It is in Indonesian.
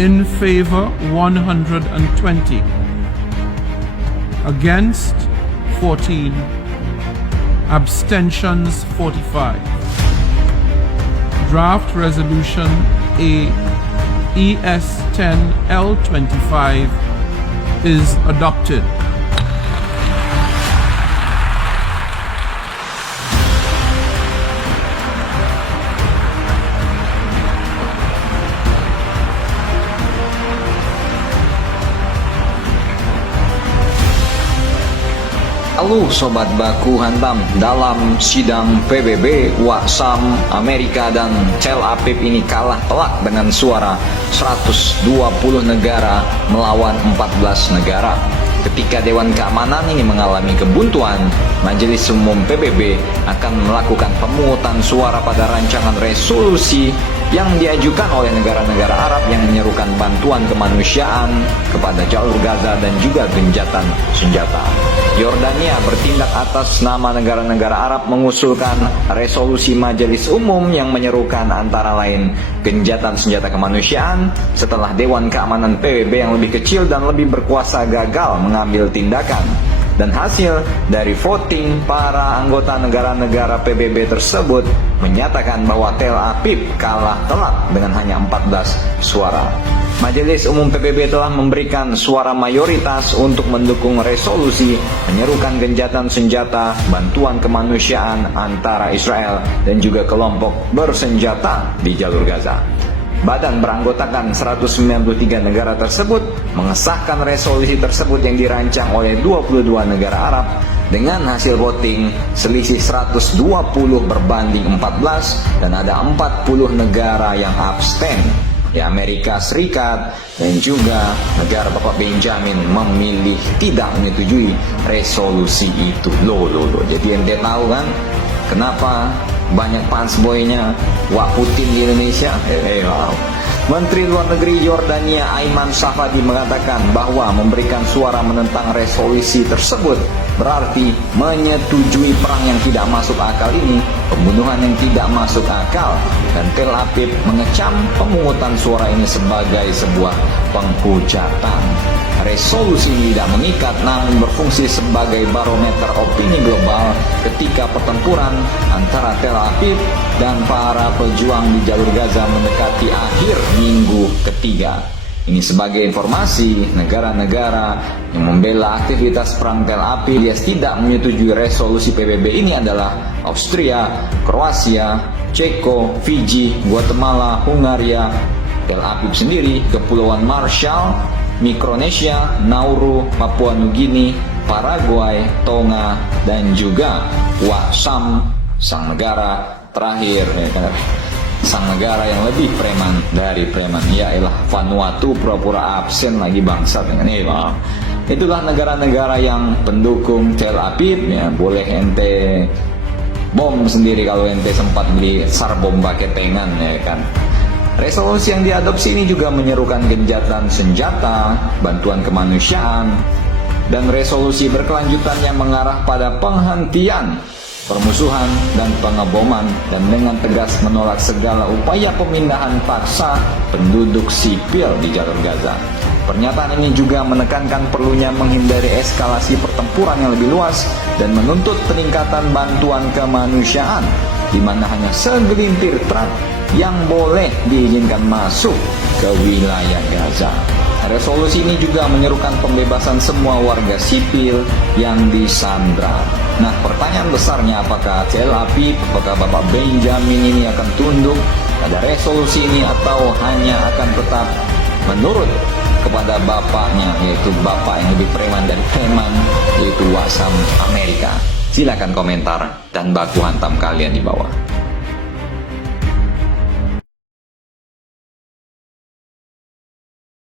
In favor 120. Against 14. Abstentions 45. Draft Resolution A ES 10 L25 is adopted. Halo Sobat Baku Hantam, dalam sidang PBB, Waksam Amerika dan Tel Aviv ini kalah telak dengan suara 120 negara melawan 14 negara. Ketika Dewan Keamanan ini mengalami kebuntuan, Majelis Umum PBB akan melakukan pemungutan suara pada rancangan resolusi yang diajukan oleh negara-negara Arab yang menyerukan bantuan kemanusiaan kepada jalur Gaza dan juga gencatan senjata. Yordania bertindak atas nama negara-negara Arab mengusulkan resolusi Majelis Umum yang menyerukan antara lain gencatan senjata kemanusiaan setelah Dewan Keamanan PBB yang lebih kecil dan lebih berkuasa gagal mengambil tindakan. Dan hasil dari voting para anggota negara-negara PBB tersebut menyatakan bahwa Tel Aviv kalah telak dengan hanya 14 suara. Majelis Umum PBB telah memberikan suara mayoritas untuk mendukung resolusi menyerukan gencatan senjata, bantuan kemanusiaan antara Israel dan juga kelompok bersenjata di jalur Gaza. Badan beranggotakan 193 negara tersebut mengesahkan resolusi tersebut yang dirancang oleh 22 negara Arab dengan hasil voting selisih 120 berbanding 14 dan ada 40 negara yang abstain. Ya, Amerika Serikat dan juga negara Bapak Benjamin memilih tidak menyetujui resolusi itu. Loh. Jadi ente tahu kan kenapa banyak fansboynya Wak Putin di Indonesia? Wow. Menteri Luar Negeri Yordania Ayman Safadi mengatakan bahwa memberikan suara menentang resolusi tersebut berarti menyetujui perang yang tidak masuk akal ini, pembunuhan yang tidak masuk akal, dan Tel Aviv mengecam pemungutan suara ini sebagai sebuah penghujatan. Resolusi ini tidak mengikat namun berfungsi sebagai barometer opini global ketika pertempuran antara Tel Aviv dan para pejuang di jalur Gaza mendekati akhir minggu ketiga. Ini sebagai informasi, negara-negara yang membela aktivitas perang Tel Aviv alias tidak menyetujui resolusi PBB ini adalah Austria, Kroasia, Ceko, Fiji, Guatemala, Hungaria, Tel Aviv sendiri, Kepulauan Marshall, Mikronesia, Nauru, Papua Nugini, Paraguay, Tonga, dan juga Waksam, sang negara terakhir, sang negara yang lebih preman dari preman, yailah Vanuatu, pura-pura absen lagi bangsat dengan ini. Itulah negara-negara yang pendukung Tel Aviv. Ya, boleh ente bom sendiri kalau ente sempat beli sar bomba ketengan, ya kan. Resolusi yang diadopsi ini juga menyerukan gencatan senjata, bantuan kemanusiaan, dan resolusi berkelanjutan yang mengarah pada penghentian permusuhan dan pengeboman, dan dengan tegas menolak segala upaya pemindahan paksa penduduk sipil di jalur Gaza. Pernyataan ini juga menekankan perlunya menghindari eskalasi pertempuran yang lebih luas dan menuntut peningkatan bantuan kemanusiaan, di mana hanya segelintir truk yang boleh diizinkan masuk ke wilayah Gaza. Resolusi ini juga menyerukan pembebasan semua warga sipil yang disandra. Nah, pertanyaan besarnya, apakah Tel Aviv, apakah Bapak Benjamin ini akan tunduk pada resolusi ini atau hanya akan tetap menurut kepada bapaknya, yaitu bapak yang lebih preman dari preman, yaitu Waksam Amerika? Silakan komentar dan baku hantam kalian di bawah.